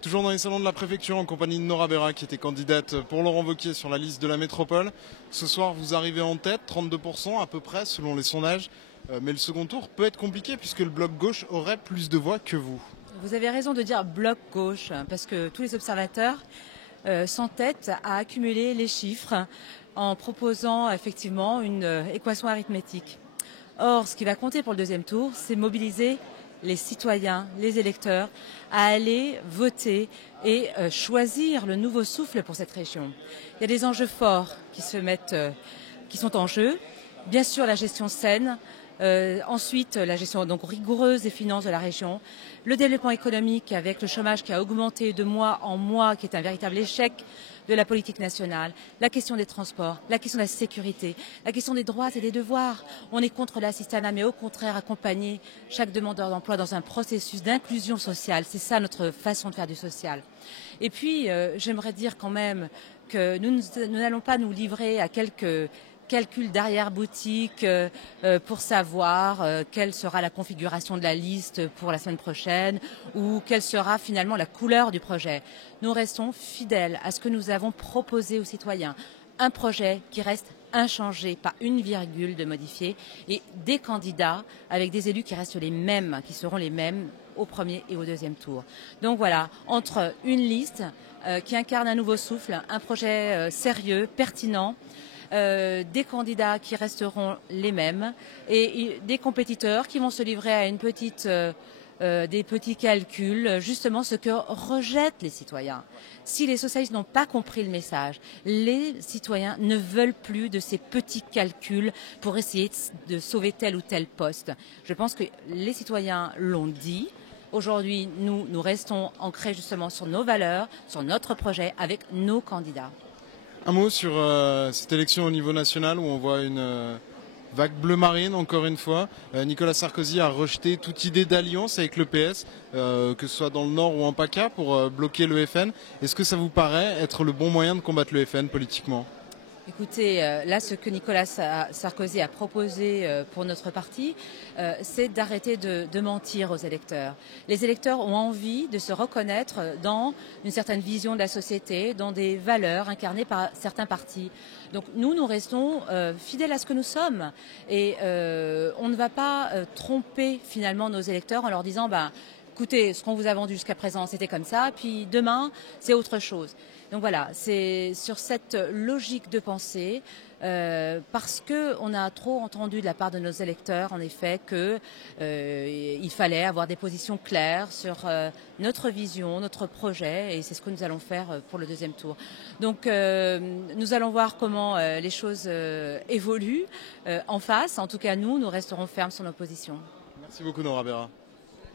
Toujours dans les salons de la préfecture en compagnie de Nora Berra qui était candidate pour Laurent Wauquiez sur la liste de la métropole. Ce soir vous arrivez en tête, 32% à peu près selon les sondages. Mais le second tour peut être compliqué puisque le bloc gauche aurait plus de voix que vous. Vous avez raison de dire bloc gauche parce que tous les observateurs s'entêtent à accumuler les chiffres en proposant effectivement une équation arithmétique. Or, ce qui va compter pour le deuxième tour, c'est mobiliser les citoyens, les électeurs, à aller voter et choisir le nouveau souffle pour cette région. Il y a des enjeux forts qui sont en jeu. Bien sûr, la gestion saine. Ensuite, la gestion donc rigoureuse des finances de la région, le développement économique avec le chômage qui a augmenté de mois en mois, qui est un véritable échec de la politique nationale, la question des transports, la question de la sécurité, la question des droits et des devoirs. On est contre l'assistanat, mais au contraire accompagner chaque demandeur d'emploi dans un processus d'inclusion sociale. C'est ça notre façon de faire du social. Et puis, j'aimerais dire quand même que nous n'allons pas nous livrer à quelques calcul d'arrière-boutique pour savoir quelle sera la configuration de la liste pour la semaine prochaine ou quelle sera finalement la couleur du projet. Nous restons fidèles à ce que nous avons proposé aux citoyens. Un projet qui reste inchangé, pas une virgule de modifié, et des candidats avec des élus qui restent les mêmes, qui seront les mêmes au premier et au deuxième tour. Donc voilà, entre une liste qui incarne un nouveau souffle, un projet sérieux, pertinent, des candidats qui resteront les mêmes et des compétiteurs qui vont se livrer à des petits calculs, justement ce que rejettent les citoyens. Si les socialistes n'ont pas compris le message, les citoyens ne veulent plus de ces petits calculs pour essayer de sauver tel ou tel poste. Je pense que les citoyens l'ont dit. Aujourd'hui, nous restons ancrés justement sur nos valeurs, sur notre projet, avec nos candidats. Un mot sur cette élection au niveau national où on voit une vague bleu marine encore une fois. Nicolas Sarkozy a rejeté toute idée d'alliance avec le PS, que ce soit dans le Nord ou en PACA, pour bloquer le FN. Est-ce que ça vous paraît être le bon moyen de combattre le FN politiquement ? Écoutez, là, ce que Nicolas Sarkozy a proposé pour notre parti, c'est d'arrêter de mentir aux électeurs. Les électeurs ont envie de se reconnaître dans une certaine vision de la société, dans des valeurs incarnées par certains partis. Donc nous restons fidèles à ce que nous sommes. Et on ne va pas tromper finalement nos électeurs en leur disant écoutez, ce qu'on vous a vendu jusqu'à présent, c'était comme ça, puis demain, c'est autre chose. Donc voilà, c'est sur cette logique de pensée, parce qu'on a trop entendu de la part de nos électeurs, en effet, qu'il fallait avoir des positions claires sur notre vision, notre projet, et c'est ce que nous allons faire pour le deuxième tour. Donc nous allons voir comment les choses évoluent en face. En tout cas, nous resterons fermes sur nos positions. Merci beaucoup Nora Berra.